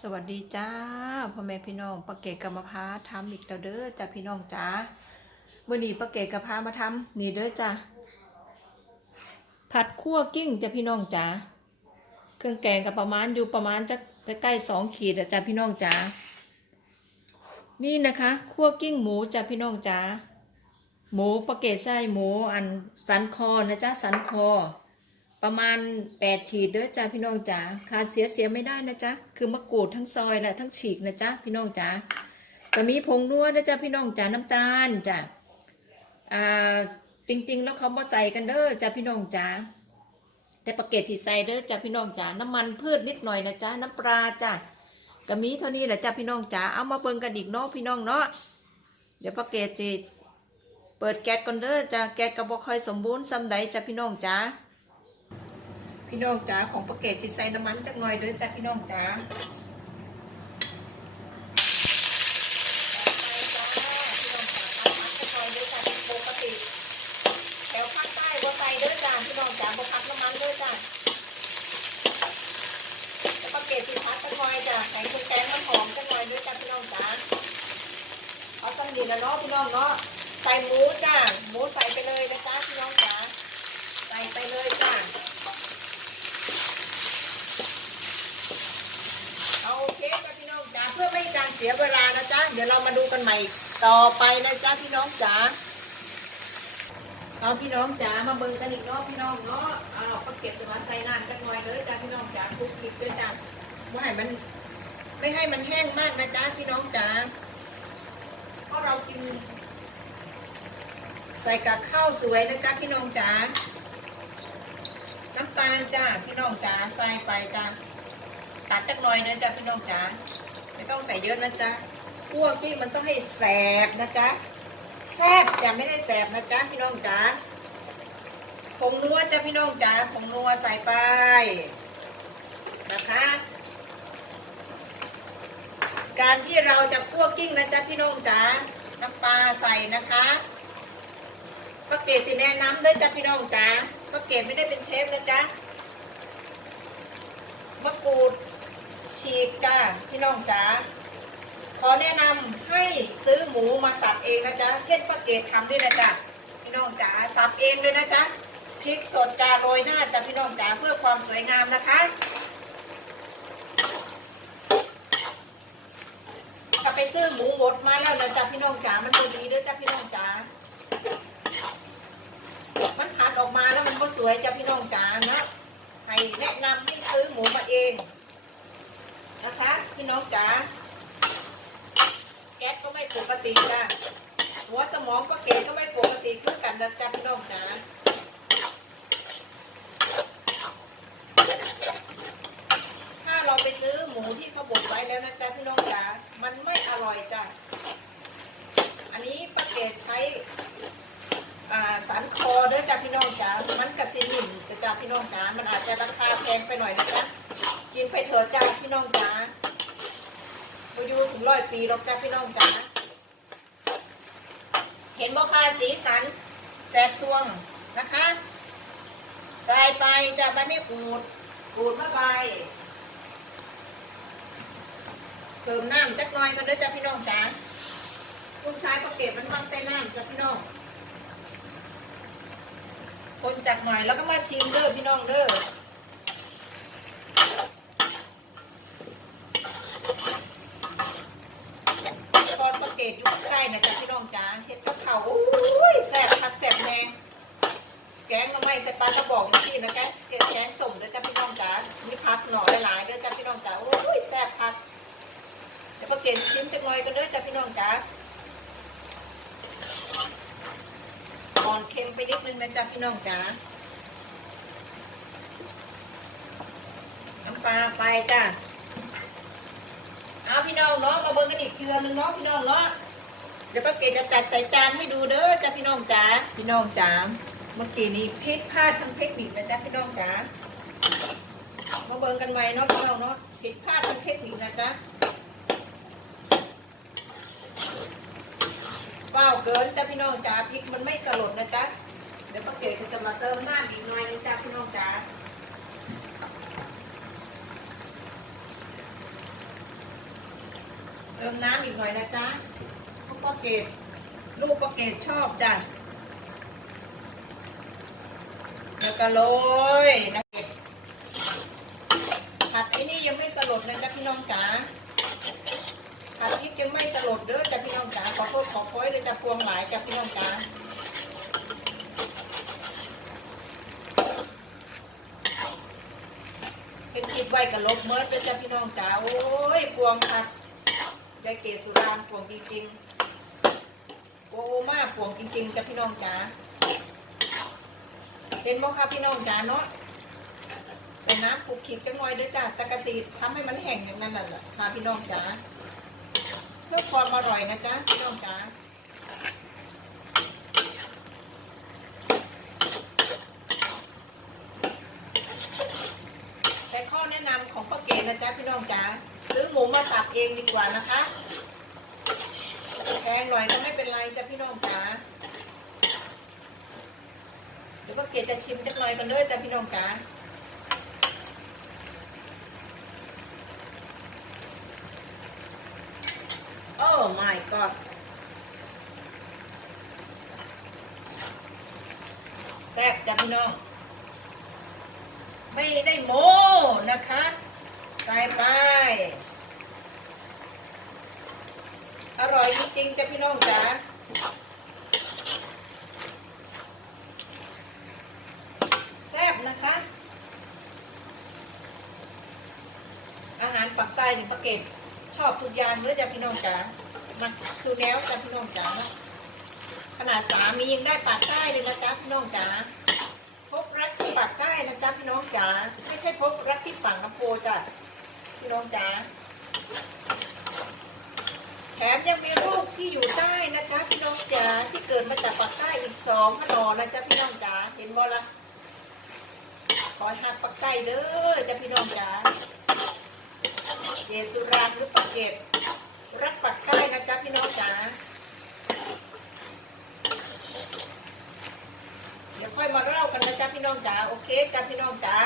สวัสดีจ้าพ่อแม่พี่น้องปะเกตกรรมพาทำอีกแล้วเด้อจ้าพี่น้องจ้าเมื่อนี้ปะเกตกระพามาทำนี่เด้อจ้าผัดคั่วกิ้งจ้าพี่น้องจ้าเครื่องแกงก็ประมาณอยู่ประมาณจะใกล้สองขีดอะจ้าพี่น้องจ้านี่นะคะคั่วกิ้งหมูจ้าพี่น้องจ้าหมูปะเกตไส้หมูอันสันคอนะจ้าสันคอ ประมาณแปดขีดเด้อจ้าพี่น้องจ๋าขาดเสียเสียไม่ได้นะจ๊ะคือมะกรูดทั้งซอยและทั้งฉีกนะจ๊ะพี่น้องจ๋าก็มีผงนัวนะจ๊ะพี่น้องจ๋าน้ำตาลจ้ะอ่าจริง ๆ แล้วเขามาใส่กันเด้อจ้าพี่น้องจ๋าแต่ปากเกตที่ใส่เด้อจ้าพี่น้องจ๋าน้ำมันพืชนิดหน่อยนะจ๊ะน้ำปลาจ้ะก็มีเท่านี้แหละจ้าพี่น้องจ๋าเอามาเบิ่งกันอีกเนาะพี่น้องเนาะเดี๋ยวปากเกตจีเปิดแก๊สก่อนเด้อจ้าแก๊สก็บ่ค่อยสมบูรณ์ซ้ำใดจ้าพี่น้องจ๋า พี่น้องจ๋าของประเกตจิใส่น้ำมันจักหน่อยเด้อจ้าพี่น้องจ๋าแถวภาคใต้บ่ใส่เด้อจ้าพี่น้องจ๋าบ่พักน้ำมันเด้อจ้าประเกตสิพักจักหน่อยจ้าใส่คุณแกงน้ำหอมจักหน่อยเด้อจ้าพี่น้องจ๋าเอาตั้งดีนะเนาะพี่น้องเนาะใส่หมูจ้าหมูใส่ไปเลยนะจ้าพี่น้องจ๋าใส่ไปเลยจ้าโอเคจ้ะพี่น้องจ๋าเพื่อไม่ให้การเสียเวลานะจ๊ะ เดี๋ยวเรามาดูกันใหม่ต่อไปนะจ๊ะพี่น้องจ๋าเอาพี่น้องจ๋ามาเบิ่งกันอีกเนาะพี่น้องเนาะเอาก็เก็บจะมาใส่น้ำจักหน่อยเลยจ้ะพี่น้องจ๋าคุกคลิกด้วยจ้ะไม่ให้มันไม่ให้มันแห้งมากนะจ๊ะพี่น้องจ๋าเพราะเรากิน ใส่กับข้าวสวยนะจ๊ะพี่น้องจ๋าน้ำตาลจ้าพี่น้องจ๋าใส่ไปจ้าตัดจักหน่อยนะจ๊ะพี่น้องจ๋า ไม่ต้องใส่เยอะนะจ๊ะพวกที่มันต้องให้แสบนะจ๊ะแซบจะไม่ได้แสบนะจ๊ะพี่น้องจ๋าผงนัวจ้ะพี่น้องจ๋าผงนัวใส่ไปนะคะ การที่เราจะคั่วกิ้งนะจ๊ะพี่น้องจ๋าน้ำปลาใส่นะคะป้าเกดสิแนะนำด้วยจ้ะพี่น้องจ๋าป้าเกดไม่ได้เป็นเชฟนะจ๊ะมะกรูด ฉีกจ้าพี่น้องจ๋าขอแนะนำให้ซื้อหมูมาสับเองนะจ๊ะเช่นป้าเกดทำด้วยนะจ๊ะพี่น้องจ๋าสับเองเลยนะจ๊ะพริกสดจาโรยหน้าจ้ะพี่น้องจ๋าเพื่อความสวยงามนะคะก็ไปซื้อหมูบดมาแล้วนะจ๊ะพี่น้องจ๋ามันตัวดีด้วยจ้ะพี่น้องจ๋ามันผัดออกมาแล้วมันก็สวยจ้ะพี่น้องจ๋าเนาะให้แนะนำให้ซื้อหมูมาเอง นะคะพี่น้องจ๋าแก๊สก็ไม่ปกติจ้ะหัวสมองก็เกก็ไม่ปกติคือกันนะจ๊ะพี่น้องจ๋าถ้าเราไปซื้อหมูที่เขาบดไว้แล้วนะจ๊ะพี่น้องจ๋ามันไม่อร่อยจ้ะอันนี้ป้าเกดใช้อ่าสันคอเด้อจ้าพี่น้องจ๋ามันกระสิหนึ่งจ้าพี่น้องจ๋ามันอาจจะราคาแพงไปหน่อยนะจ๊ะ กินไปเถอะจ้าพี่น้องจ๋าไปอยู่ถึงร้อยปีหรอกจ้าพี่น้องจ๋าเห็นบ่คาสีสันแสบซวงนะคะใส่ไปจ้าใบไม่กูดกูดมะใบเติมน้ำจักหน่อยกันด้อจ้าพี่น้องจ๋าลูกชายก็เก็บมันฟังใส่น้ำจ้าพี่น้องคนจากหน่อยแล้วก็มาชิมเด้อพี่น้องเด้อตอนประเกตอยู่ใกล้นะจ๊ะพี่น้องจ๋าเห็ดกับเขาวอุ้ยแซ่บผักแซ่บแดงแกงละไม่ใส่ปลากระบอกอย่างที่นะแกงแกงสมเด้อจ้ะพี่น้องจ๋ามีผักหน่อหลายๆเด้อจ้ะพี่น้องจ๋าอุ้ยแซ่บผักเดี๋ยวประเกตชิมจักหน่อยกันเด้อจ้ะพี่น้องจ๋าอ่อนเค็มไปนิดนึงนะจ๊ะพี่น้องจ๋าน้ำปลาไปจ้ะ เอาพี่น้องเนาะมาเบิ่งกันอีกเทือนึงเนาะพี่น้องเนาะเดี๋ยวป้าเกดจะจัดใส่จานให้ดูเด้อจ้ะพี่น้องจ๋าพี่น้องจ๋าเมื่อกี้นี้ผิดพลาดทางเทคนิคนะจ๊ะพี่น้องจ๋ามาเบิ่งกันใหม่เนาะพี่น้องเนาะผิดพลาดทางเทคนิคนะจ๊ะเฝ้าวเกินจ้ะพี่น้องจ๋าพริกมันไม่สลดนะจ๊ะเดี๋ยวป้าเก๋ก็จะมาเติมน้ำอีกหน่อยนึงจ้ะพี่น้องจ๋า ติ มน้ำอีกหน่อยนะจ๊ะลูกปลาเกตลูกปลาเกตชอบจ้ะแล้วก็โรยนะเก็บผัดไอ้นี่ยังไม่สลดเลยจ้ะพี่น้องจ๋าผัดพริกยังไม่สลดเด้อจ้ะพี่น้องจ๋าขอโทษขอโพยเด้อจ้ะพวงหลายจ้ะพี่น้องจ๋าเห็นคิดไว้กับลบเมิดเด้อจ้ะพี่น้องจ๋าโอ้ยพวงผัด ยายเกศสุรางพวงจริงๆโอ้มากพวงจริงๆจ้ะพี่น้องจ๋าเห็นบ่คะพี่น้องจ๋าเนาะใส่น้ำผูกขีดจังหน่อยเด้วยจ้าตะกะสีทำให้มันแห้งอย่างนั้นแหละค่ะพี่น้องจ๋าเพื่อความอร่อยนะจ๊ะพี่น้องจ๋าแต่ข้อแนะนำของป้าเกศนะจ๊ะพี่น้องจ๋า ซื้อหมูมาสับเองดีกว่านะคะแพงหน่อยก็ไม่เป็นไรจ้ะพี่น้องจ๋าเดี๋ยวป้าเกดจะชิมจักหน่อยกันเลยจ้ะพี่น้องจ๋าโอ้ my god แซ่บจ้ะพี่น้อง ไม่ได้โมนะคะ ใส่ไป อร่อยจริงๆจ้ะพี่น้องจ๋าแซ่บนะคะ อาหารปักใต้นี่ปะเกตชอบทุกอย่างเลยจ้ะพี่น้องจ๋ามาสูแนวจ้ะพี่น้องจ๋าเนาะขนาดสามียังได้ปากใต้เลยนะจ๊ะพี่น้องจ๋าพบรักที่ปากใต้นะจ๊ะพี่น้องจ๋าไม่ใช่พบรักที่ฝั่งน้ำโพจ้ะ พี่น้องจ๋าแถมยังมีลูกที่อยู่ใต้นะจ๊ะพี่น้องจ๋าที่เกิดมาจากปากใต้อีกสองขนอนะจ๊ะพี่น้องจ๋าเห็นบ่ละขอหักปักไก่เด้อจ้ะพี่น้องจ๋าเจสุรามหรือปักเก็บรักปักใต้นะจ๊ะพี่น้องจ๋าเดี๋ยวค่อยมาเล่ากันนะจ๊ะพี่น้องจ๋าโอเคจ้ะพี่น้องจ๋า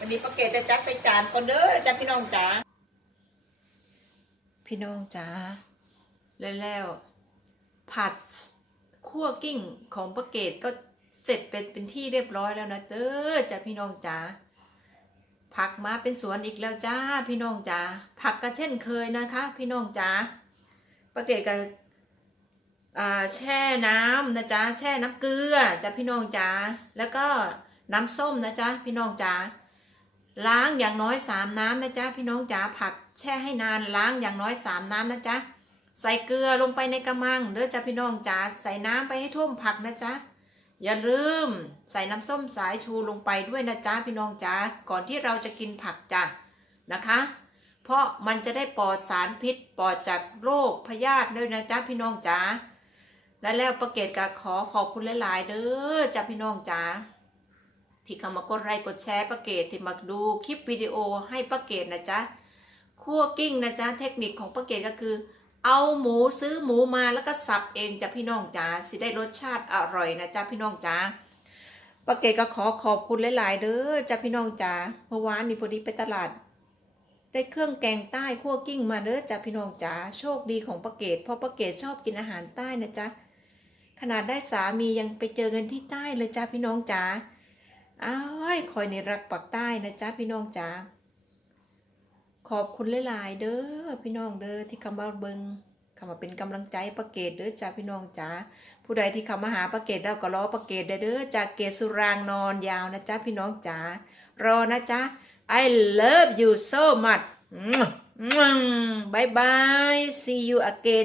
วันนี้ปักเกจะจัดใส่จานก่อนเด้อจ้ะพี่น้องจ๋าพี่น้องจ๋าแล้วแล้วผัดคั่วกิ้งของปักเกตก็เสร็จเป็นเป็นที่เรียบร้อยแล้วนะเด้อจ้ะพี่น้องจ๋าผักมาเป็นสวนอีกแล้วจ้าพี่น้องจ๋าผักก็เช่นเคยนะคะ พี่น้องจ๋าประเกตกับอ่าแช่น้ำนะจ๊ะแช่น้ำเกลือจ้ะพี่น้องจ๋าแล้วก็น้ำส้มนะจ๊ะพี่น้องจ๋า ล้างอย่างน้อยสามน้ำนะจ๊ะพี่น้องจ๋าผักแช่ให้นานล้างอย่างน้อยสามน้ำนะจ๊ะใส่เกลือลงไปในกระมังเด้อจ้ะพี่น้องจ๋าใส่น้ำไปให้ท่วมผักนะจ๊ะอย่าลืมใส่น้ำส้มสายชูลงไปด้วยนะจ๊ะพี่น้องจ๊ะก่อนที่เราจะกินผักจ้ะนะคะ เพราะมันจะได้ปลอดสารพิษปลอดจากโรคพยาธิด้วยนะจ๊ะพี่น้องจ๊ะและแล้วประเกตก็ขอขอบคุณหลาย ๆ เด้อจ้ะพี่น้องจ๊ะ ที่เข้ามากดไลค์กดแชร์ประเกตที่มาดูคลิปวิดีโอให้ประเกตนะจ๊ะคั่วกิ้งนะจ๊ะเทคนิคของประเกตก็คือ เอาหมูซื้อหมูมาแล้วก็สับเองจ้ะพี่น้องจ๋าสิได้รสชาติอร่อยนะจ๊ะพี่น้องจ๋าป้าเกดก็ขอขอบคุณหลาย ๆ เด้อจ้ะพี่น้องจ๋าเมื่อวานนี้พอดีไปตลาด ได้เครื่องแกงใต้คั่วกิ้งมาเด้อจ้ะพี่น้องจ๋าโชคดีของป้าเกดเพราะป้าเกดชอบกินอาหารใต้นะจ๊ะขนาดได้สามียังไปเจอกันที่ใต้เลยจ้ะพี่น้องจ๋า อ้ายคอยในรักปักใต้นะจ๊ะพี่น้องจ๋าขอบคุณหลายๆเด้อพี่น้องเด้อที่คำว่าเบิงคำว่าเป็นกำลังใจประเกตเด้อจ้าพี่น้องจ๋าผู้ใดที่เข้ามาหาประเกตแล้วก็รอประเกตเด้อจากเกสุรางนอนยาวนะจ๊ะพี่น้องจ๋ารอนะจ๊ะ I love you so much บายบาย see you again